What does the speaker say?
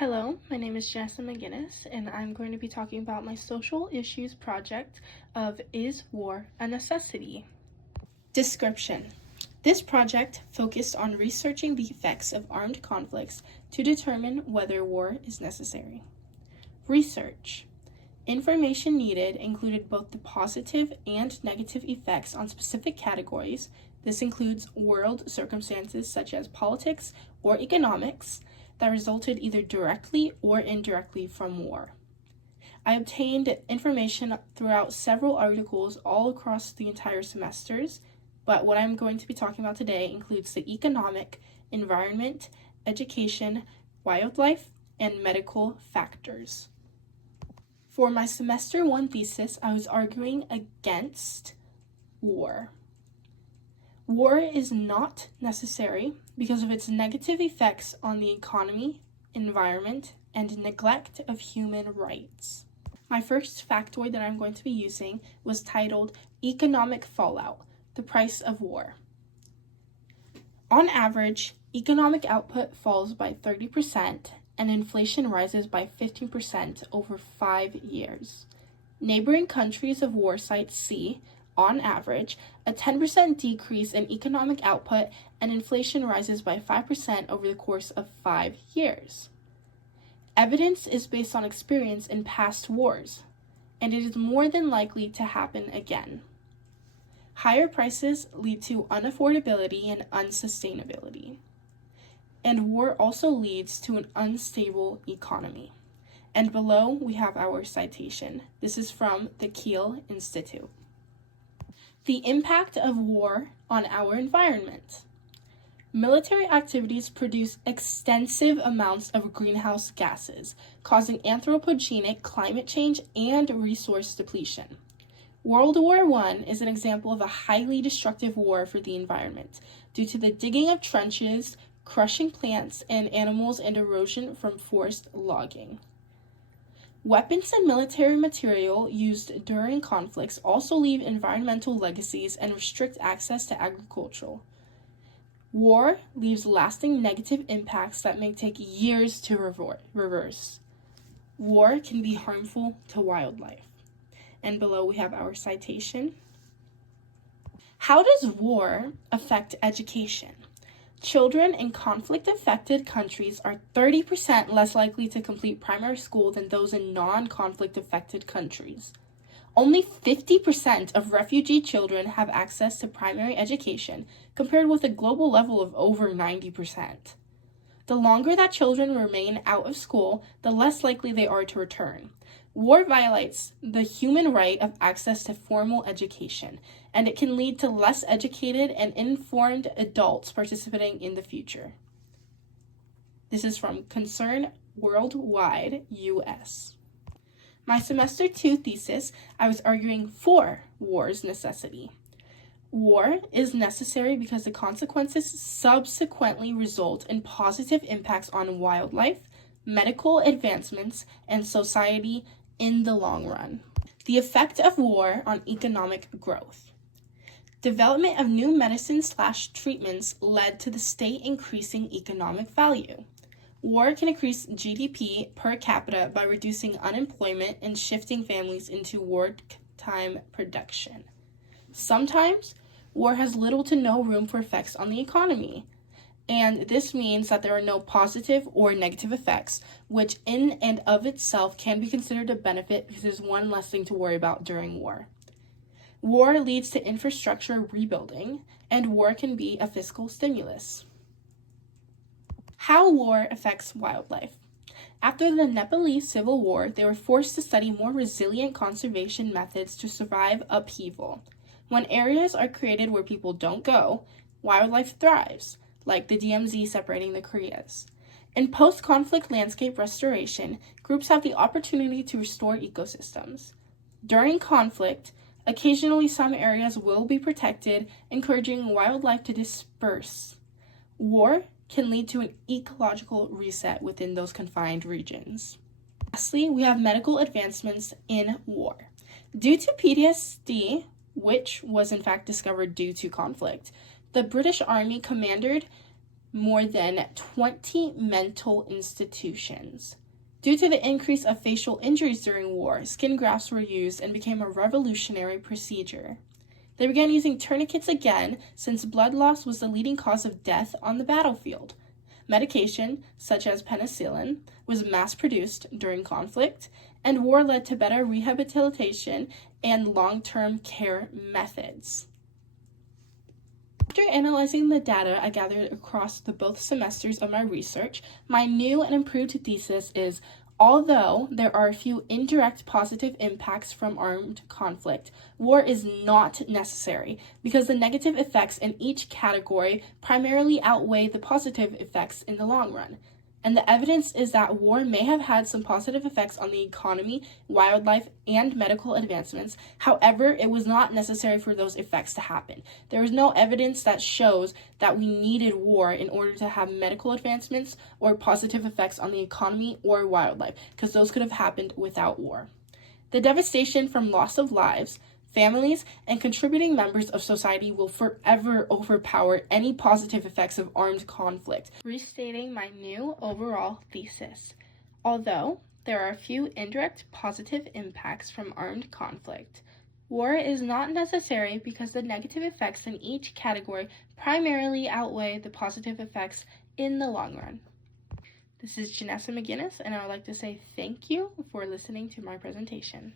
Hello, my name is Jessa McGinnis, and I'm going to be talking about my social issues project of Is War a Necessity? Description. This project focused on researching the effects of armed conflicts to determine whether war is necessary. Research. Information needed included both the positive and negative effects on specific categories. This includes world circumstances such as politics or economics that resulted either directly or indirectly from war. I obtained information throughout several articles all across the entire semesters, but what I'm going to be talking about today includes the economic, environment, education, wildlife, and medical factors. For my semester 1 thesis, I was arguing against war. War is not necessary because of its negative effects on the economy, environment, and neglect of human rights. My first factoid that I'm going to be using was titled Economic Fallout, the Price of War. On average, economic output falls by 30% and inflation rises by 15% over 5 years. Neighboring countries of war sites see, on average, a 10% decrease in economic output and inflation rises by 5% over the course of 5 years. Evidence is based on experience in past wars, and it is more than likely to happen again. Higher prices lead to unaffordability and unsustainability, and war also leads to an unstable economy. And below we have our citation. This is from the Kiel Institute. The impact of war on our environment. Military activities produce extensive amounts of greenhouse gases, causing anthropogenic climate change and resource depletion. World War I is an example of a highly destructive war for the environment due to the digging of trenches, crushing plants and animals, and erosion from forest logging. Weapons and military material used during conflicts also leave environmental legacies and restrict access to agriculture. War leaves lasting negative impacts that may take years to reverse. War can be harmful to wildlife. And below we have our citation. How does war affect education? Children in conflict-affected countries are 30% less likely to complete primary school than those in non-conflict-affected countries. Only 50% of refugee children have access to primary education, compared with a global level of over 90%. The longer that children remain out of school, the less likely they are to return. War violates the human right of access to formal education, and it can lead to less educated and informed adults participating in the future. This is from Concern Worldwide, US. My semester 2 thesis, I was arguing for war's necessity. War is necessary because the consequences subsequently result in positive impacts on wildlife, medical advancements, and society in the long run. The effect of war on economic growth. Development of new medicines/treatments led to the state increasing economic value. War can increase GDP per capita by reducing unemployment and shifting families into wartime production. Sometimes, war has little to no room for effects on the economy, and this means that there are no positive or negative effects, which in and of itself can be considered a benefit because there's one less thing to worry about during war. War leads to infrastructure rebuilding, and war can be a fiscal stimulus. How war affects wildlife. After the Nepalese Civil War, they were forced to study more resilient conservation methods to survive upheaval. When areas are created where people don't go, wildlife thrives, like the DMZ separating the Koreas. In post-conflict landscape restoration, groups have the opportunity to restore ecosystems. During conflict, occasionally some areas will be protected, encouraging wildlife to disperse. War can lead to an ecological reset within those confined regions. Lastly, we have medical advancements in war. Due to PTSD, which was in fact discovered due to conflict, the British Army commandeered more than 20 mental institutions. Due to the increase of facial injuries during war, skin grafts were used and became a revolutionary procedure. They began using tourniquets again since blood loss was the leading cause of death on the battlefield. Medication, such as penicillin, was mass-produced during conflict, and war led to better rehabilitation and long-term care methods. After analyzing the data I gathered across the both semesters of my research, my new and improved thesis is, although there are a few indirect positive impacts from armed conflict, war is not necessary because the negative effects in each category primarily outweigh the positive effects in the long run. And the evidence is that war may have had some positive effects on the economy, wildlife, and medical advancements. However, it was not necessary for those effects to happen. There is no evidence that shows that we needed war in order to have medical advancements or positive effects on the economy or wildlife, because those could have happened without war. The devastation from loss of lives, families, and contributing members of society will forever overpower any positive effects of armed conflict. Restating my new overall thesis. Although there are a few indirect positive impacts from armed conflict, war is not necessary because the negative effects in each category primarily outweigh the positive effects in the long run. This is Janessa McGinnis, and I would like to say thank you for listening to my presentation.